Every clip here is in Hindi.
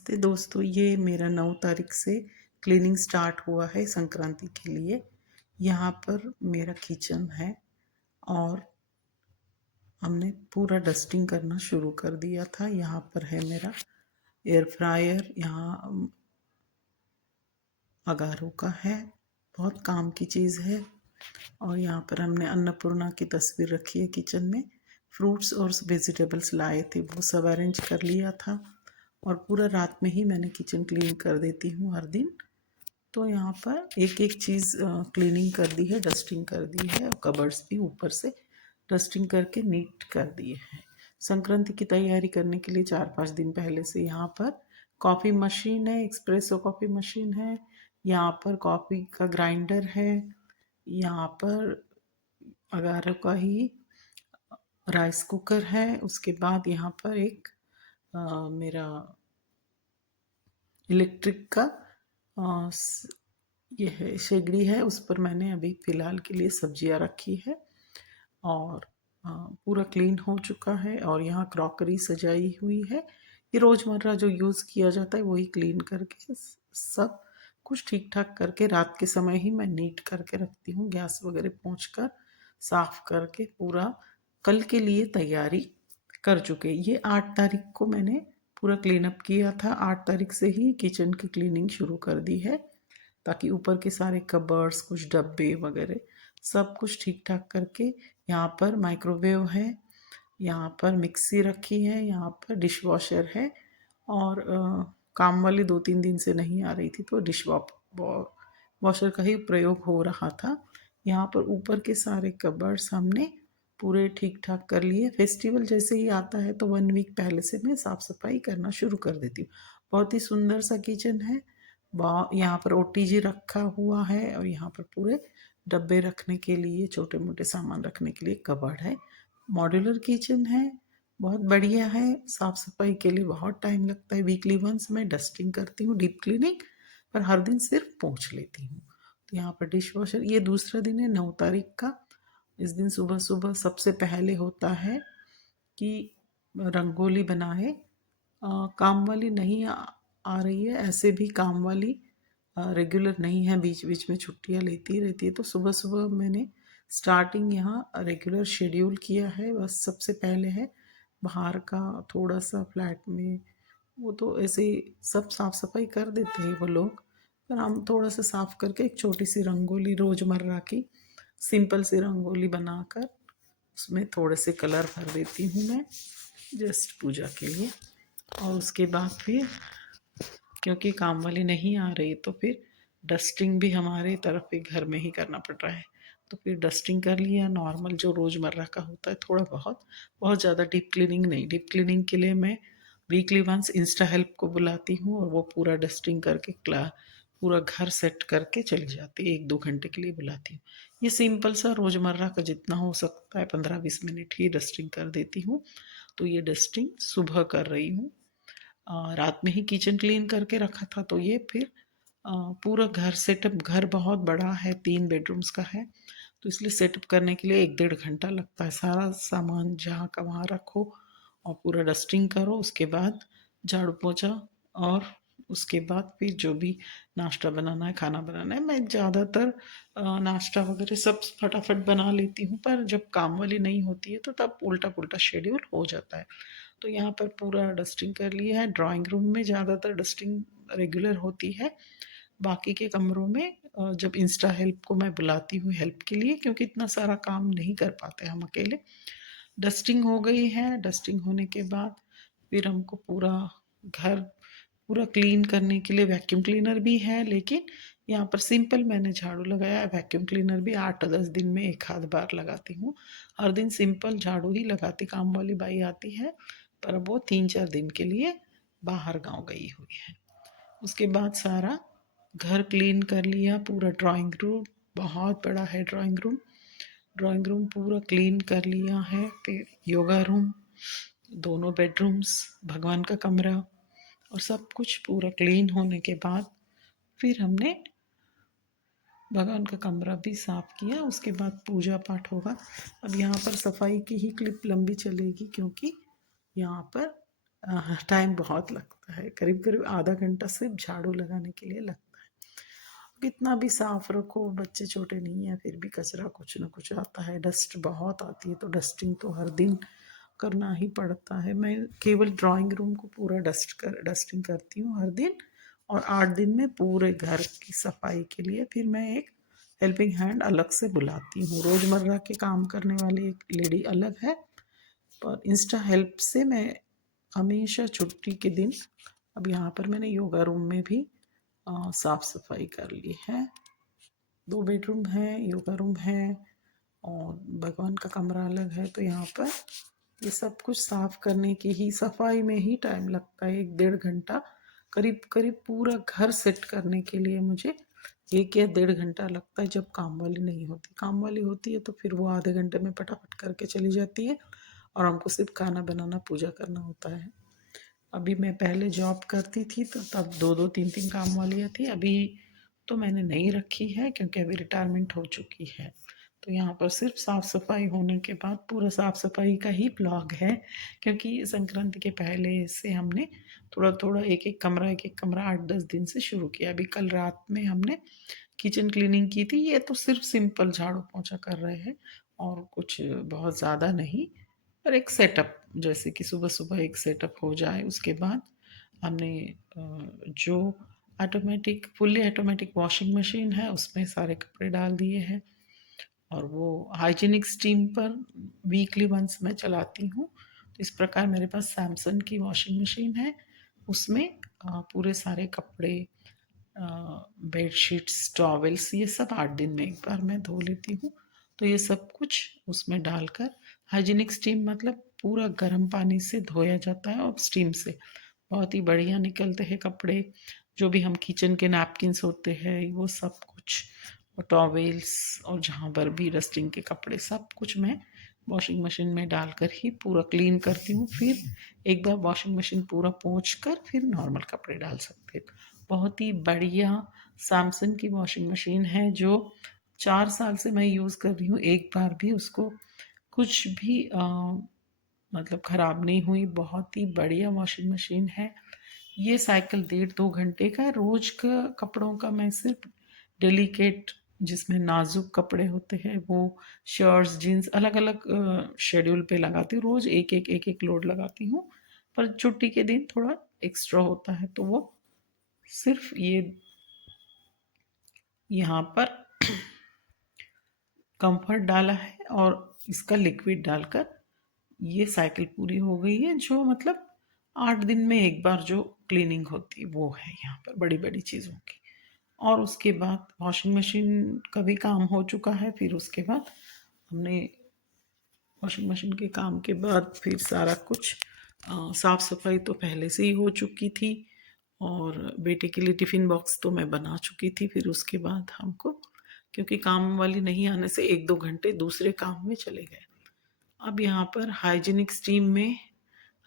नमस्ते दोस्तों, ये मेरा 9 तारीख से क्लीनिंग स्टार्ट हुआ है संक्रांति के लिए। यहाँ पर मेरा किचन है और हमने पूरा डस्टिंग करना शुरू कर दिया था। यहाँ पर है मेरा एयर फ्रायर, यहाँ अगारो का है, बहुत काम की चीज़ है। और यहाँ पर हमने अन्नपूर्णा की तस्वीर रखी है किचन में। फ्रूट्स और वेजिटेबल्स लाए थे, वो सब अरेंज कर लिया था। और पूरा रात में ही मैंने किचन क्लीन कर देती हूँ हर दिन। तो यहाँ पर एक एक चीज़ क्लीनिंग कर दी है, डस्टिंग कर दी है, और कबर्ड्स भी ऊपर से डस्टिंग करके नीट कर दिए हैं। संक्रांति की तैयारी करने के लिए 4-5 दिन पहले से यहाँ पर कॉफ़ी मशीन है, एक्सप्रेसो कॉफ़ी मशीन है, यहाँ पर कॉफ़ी का ग्राइंडर है, यहाँ पर अगारो का ही राइस कुकर है। उसके बाद यहाँ पर एक मेरा इलेक्ट्रिक का ये है शेगड़ी है, उस पर मैंने अभी फ़िलहाल के लिए सब्जियां रखी है। और पूरा क्लीन हो चुका है। और यहाँ क्रॉकरी सजाई हुई है। ये रोज़मर्रा जो यूज़ किया जाता है वही क्लीन करके सब कुछ ठीक ठाक करके रात के समय ही मैं नीट करके रखती हूँ। गैस वगैरह पोंछ कर साफ करके पूरा कल के लिए तैयारी कर चुके। ये 8 तारीख को मैंने पूरा क्लीन अप किया था। 8 तारीख से ही किचन की क्लीनिंग शुरू कर दी है, ताकि ऊपर के सारे कबर्ड्स, कुछ डब्बे वगैरह सब कुछ ठीक ठाक करके। यहाँ पर माइक्रोवेव है, यहाँ पर मिक्सी रखी है, यहाँ पर डिश वॉशर है। और काम वाली 2-3 दिन से नहीं आ रही थी, तो डिश वॉशर का ही प्रयोग हो रहा था। यहाँ पर ऊपर के सारे कबर्ड्स हमने पूरे ठीक ठाक कर लिए। फेस्टिवल जैसे ही आता है तो 1 वीक पहले से मैं साफ़ सफाई करना शुरू कर देती हूँ। बहुत ही सुंदर सा किचन है। यहाँ पर ओटीजी रखा हुआ है, और यहाँ पर पूरे डब्बे रखने के लिए, छोटे मोटे सामान रखने के लिए कबर्ड है। मॉड्यूलर किचन है, बहुत बढ़िया है। साफ़ सफाई के लिए बहुत टाइम लगता है। वीकली वंस मैं डस्टिंग करती हूँ, डीप क्लीनिंग, पर हर दिन सिर्फ पोंछ लेती हूँ। तो यहाँ पर डिश वॉशर, ये दूसरा दिन है 9 तारीख का। इस दिन सुबह सुबह सबसे पहले होता है कि रंगोली बनाए। काम वाली नहीं आ रही है, ऐसे भी काम वाली रेगुलर नहीं है, बीच बीच में छुट्टियां लेती रहती है। तो सुबह सुबह मैंने स्टार्टिंग यहाँ रेगुलर शेड्यूल किया है। बस सबसे पहले है बाहर का थोड़ा सा फ्लैट में, वो तो ऐसे ही सब साफ सफाई कर देते हैं वो लोग, पर हम थोड़ा सा साफ करके एक छोटी सी रंगोली, रोज़मर्रा की सिंपल सी रंगोली बनाकर उसमें थोड़े से कलर भर देती हूँ मैं, जस्ट पूजा के लिए। और उसके बाद फिर क्योंकि काम वाली नहीं आ रही, तो फिर डस्टिंग भी हमारे तरफ ही घर में ही करना पड़ रहा है। तो फिर डस्टिंग कर लिया, नॉर्मल जो रोज़मर्रा का होता है थोड़ा बहुत, बहुत ज़्यादा डीप क्लीनिंग नहीं। डीप क्लीनिंग के लिए मैं वीकली वंस इंस्टा हेल्प को बुलाती हूँ, और वो पूरा डस्टिंग करके पूरा घर सेट करके चली जाती है। 1-2 घंटे के लिए बुलाती हूँ। ये सिंपल सा रोज़मर्रा का जितना हो सकता है 15-20 मिनट ही डस्टिंग कर देती हूँ। तो ये डस्टिंग सुबह कर रही हूँ। रात में ही किचन क्लीन करके रखा था, तो ये फिर पूरा घर सेटअप, घर बहुत बड़ा है, 3 बेडरूम्स का है, तो इसलिए सेटअप करने के लिए 1-1.5 घंटा लगता है। सारा सामान जहाँ का वहाँ रखो और पूरा डस्टिंग करो, उसके बाद झाड़ू पोछा, और उसके बाद फिर जो भी नाश्ता बनाना है, खाना बनाना है। मैं ज़्यादातर नाश्ता वगैरह सब फटाफट बना लेती हूँ, पर जब काम वाली नहीं होती है तो तब उल्टा पुल्टा शेड्यूल हो जाता है। तो यहाँ पर पूरा डस्टिंग कर लिया है। ड्राइंग रूम में ज़्यादातर डस्टिंग रेगुलर होती है। बाकी के कमरों में जब इंस्टा हेल्प को मैं बुलाती हूँ हेल्प के लिए, क्योंकि इतना सारा काम नहीं कर पाते हम अकेले। डस्टिंग हो गई है। डस्टिंग होने के बाद फिर हमको पूरा घर पूरा क्लीन करने के लिए वैक्यूम क्लीनर भी है, लेकिन यहाँ पर सिंपल मैंने झाड़ू लगाया है। वैक्यूम क्लीनर भी 8-10 दिन में एक आध बार लगाती हूँ। हर दिन सिंपल झाड़ू ही लगाती, काम वाली बाई आती है, पर वो 3-4 दिन के लिए बाहर गांव गई हुई है। उसके बाद सारा घर क्लीन कर लिया। पूरा ड्राइंग रूम, बहुत बड़ा है ड्राइंग रूम, ड्राइंग रूम पूरा क्लीन कर लिया है। फिर योगा रूम, दोनों बेडरूम्स, भगवान का कमरा, और सब कुछ पूरा क्लीन होने के बाद फिर हमने भगवान का कमरा भी साफ़ किया। उसके बाद पूजा पाठ होगा। अब यहाँ पर सफाई की ही क्लिप लंबी चलेगी, क्योंकि यहाँ पर टाइम बहुत लगता है, करीब-करीब आधा घंटा सिर्फ़ झाड़ू लगाने के लिए लगता है। कितना भी साफ़ रखो, बच्चे छोटे नहीं हैं, फिर भी कचरा कुछ न कुछ आता है, डस्ट बहुत आती है, तो डस्टिंग तो हर दिन करना ही पड़ता है। मैं केवल ड्राइंग रूम को पूरा डस्टिंग करती हूँ हर दिन, और 8 दिन में पूरे घर की सफाई के लिए फिर मैं एक हेल्पिंग हैंड अलग से बुलाती हूँ। रोज़मर्रा के काम करने वाली एक लेडी अलग है, पर इंस्टा हेल्प से मैं हमेशा छुट्टी के दिन, अब यहाँ पर मैंने योगा रूम में भी साफ सफाई कर ली है। 2 बेडरूम है, योगा रूम है और भगवान का कमरा अलग है, तो यहाँ पर ये सब कुछ साफ करने की ही सफाई में ही टाइम लगता है, 1 डेढ़ घंटा करीब करीब पूरा घर सेट करने के लिए मुझे 1 या 1.5 घंटा लगता है। जब काम वाली नहीं होती, काम वाली होती है तो फिर वो आधे घंटे में फटाफट करके चली जाती है और हमको सिर्फ खाना बनाना, पूजा करना होता है। अभी मैं पहले जॉब करती थी तो तब 2-2 3-3 काम वालियाँ थी। अभी तो मैंने नहीं रखी है क्योंकि अभी रिटायरमेंट हो चुकी है। तो यहाँ पर सिर्फ साफ सफाई होने के बाद पूरा साफ सफाई का ही ब्लॉग है, क्योंकि संक्रांति के पहले से हमने थोड़ा थोड़ा एक एक कमरा 8-10 दिन से शुरू किया। अभी कल रात में हमने किचन क्लीनिंग की थी। ये तो सिर्फ सिंपल झाड़ू पोछा कर रहे हैं और कुछ बहुत ज़्यादा नहीं, पर एक सेटअप, जैसे कि सुबह सुबह एक सेटअप हो जाए। उसके बाद हमने जो automatic fully automatic washing machine है उसमें सारे कपड़े डाल दिए हैं, और वो हाइजीनिक स्टीम पर वीकली वंस मैं चलाती हूँ। तो इस प्रकार मेरे पास सैमसंग की वॉशिंग मशीन है, उसमें पूरे सारे कपड़े, बेडशीट्स, टॉवेल्स, ये सब 8 दिन में एक बार मैं धो लेती हूँ। तो ये सब कुछ उसमें डालकर हाइजीनिक स्टीम मतलब पूरा गर्म पानी से धोया जाता है और स्टीम से बहुत ही बढ़िया निकलते हैं कपड़े। जो भी हम किचन के नैपकिन्स होते हैं वो सब कुछ, और टॉवेल्स, और जहाँ पर भी रस्टिंग के कपड़े, सब कुछ मैं वॉशिंग मशीन में डालकर ही पूरा क्लीन करती हूँ। फिर एक बार वॉशिंग मशीन पूरा पोंछ कर फिर नॉर्मल कपड़े डाल सकते हैं। बहुत ही बढ़िया सैमसंग की वॉशिंग मशीन है जो 4 साल से मैं यूज़ कर रही हूँ। एक बार भी उसको कुछ भी मतलब ख़राब नहीं हुई। बहुत ही बढ़िया वॉशिंग मशीन है। ये साइकिल 1.5-2 घंटे का है। रोज़ का कपड़ों का मैं सिर्फ डेलिकेट, जिसमें नाजुक कपड़े होते हैं, वो शर्ट्स जीन्स अलग अलग शेड्यूल पे लगाती हूँ। रोज़ एक एक लोड लगाती हूँ, पर छुट्टी के दिन थोड़ा एक्स्ट्रा होता है तो वो सिर्फ ये यहाँ पर कंफर्ट डाला है और इसका लिक्विड डालकर ये साइकिल पूरी हो गई है। जो मतलब 8 दिन में एक बार जो क्लीनिंग होती है वो है यहाँ पर बड़ी बड़ी चीज़ों की। और उसके बाद वॉशिंग मशीन का भी काम हो चुका है। फिर उसके बाद हमने वॉशिंग मशीन के काम के बाद फिर सारा कुछ साफ़ सफाई तो पहले से ही हो चुकी थी, और बेटे के लिए टिफ़िन बॉक्स तो मैं बना चुकी थी। फिर उसके बाद हमको, क्योंकि काम वाली नहीं आने से 1-2 घंटे दूसरे काम में चले गए। अब यहाँ पर हाइजीनिक स्टीम में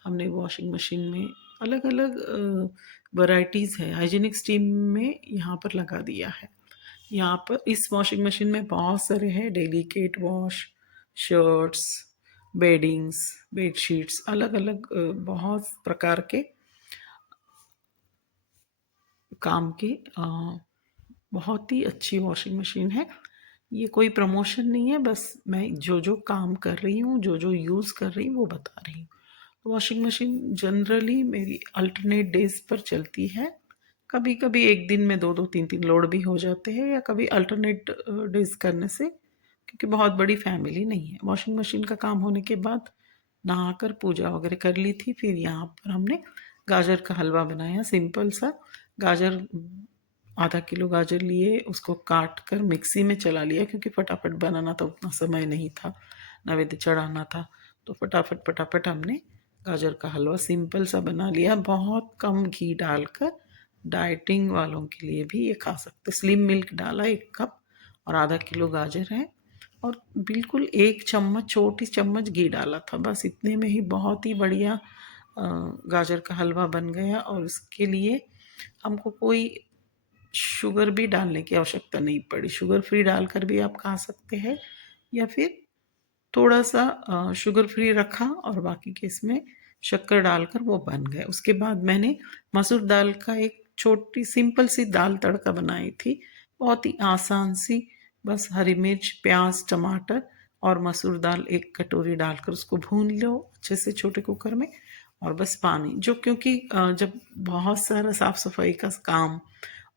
हमने वॉशिंग मशीन में अलग अलग वैरायटीज़ है, हाइजीनिक स्टीम में यहाँ पर लगा दिया है। यहाँ पर इस वॉशिंग मशीन में बहुत सारे हैं, delicate wash, shirts, weddings, bedsheets, अलग अलग बहुत प्रकार के काम की बहुत ही अच्छी वॉशिंग मशीन है। ये कोई प्रमोशन नहीं है, बस मैं जो जो काम कर रही हूँ, जो जो यूज़ कर रही हूँ वो बता रही हूँ। वॉशिंग मशीन जनरली मेरी अल्टरनेट डेज पर चलती है। कभी कभी एक दिन में 2-2 3-3 लोड भी हो जाते हैं, या कभी अल्टरनेट डेज करने से, क्योंकि बहुत बड़ी फैमिली नहीं है। वॉशिंग मशीन का काम होने के बाद नहाकर पूजा वगैरह कर ली थी। फिर यहाँ पर हमने गाजर का हलवा बनाया, सिंपल सा। गाजर, आधा किलो गाजर लिए, उसको काट कर मिक्सी में चला लिया, क्योंकि फटाफट बनाना था, उतना समय नहीं था, नैवेद्य चढ़ाना था। तो फटाफट फटाफट हमने गाजर का हलवा सिंपल सा बना लिया, बहुत कम घी डालकर। डाइटिंग वालों के लिए भी ये खा सकते। स्लिम मिल्क डाला 1 कप, और आधा किलो गाजर है, और बिल्कुल 1 चम्मच, छोटी चम्मच घी डाला था, बस इतने में ही बहुत ही बढ़िया गाजर का हलवा बन गया। और इसके लिए हमको कोई शुगर भी डालने की आवश्यकता नहीं पड़ी। शुगर फ्री डालकर भी आप खा सकते हैं, या फिर थोड़ा सा शुगर फ्री रखा और बाकी के इसमें शक्कर डालकर वो बन गए। उसके बाद मैंने मसूर दाल का एक छोटी सिंपल सी दाल तड़का बनाई थी, बहुत ही आसान सी। बस हरी मिर्च, प्याज, टमाटर और मसूर दाल एक कटोरी डालकर उसको भून लो अच्छे से छोटे कुकर में। और बस पानी जो, क्योंकि जब बहुत सारा साफ सफाई का काम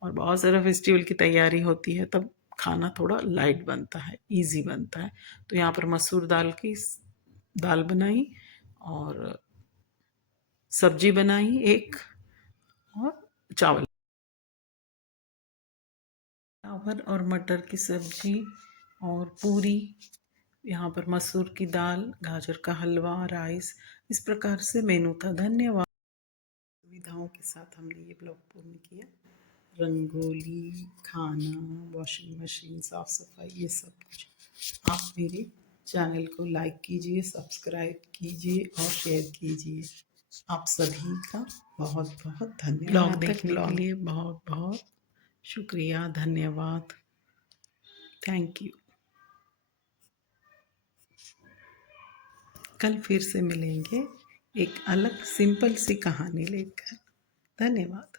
और बहुत सारा फेस्टिवल की तैयारी होती है तब खाना थोड़ा लाइट बनता है, इजी बनता है। तो यहाँ पर मसूर दाल की दाल बनाई और सब्जी बनाई एक, और चावल चावल और मटर की सब्जी और पूरी। यहाँ पर मसूर की दाल, गाजर का हलवा, राइस। इस प्रकार से मेनू था। धन्यवाद। सुविधाओं के साथ हमने ये ब्लॉग पूर्ण किया। रंगोली, खाना, वॉशिंग मशीन, साफ सफाई, ये सब कुछ। आप मेरे चैनल को लाइक कीजिए, सब्सक्राइब कीजिए और शेयर कीजिए। आप सभी का बहुत बहुत धन्यवाद। ब्लॉग देखने के लिए बहुत बहुत शुक्रिया, धन्यवाद, थैंक यू। कल फिर से मिलेंगे एक अलग सिंपल सी कहानी लेकर। धन्यवाद।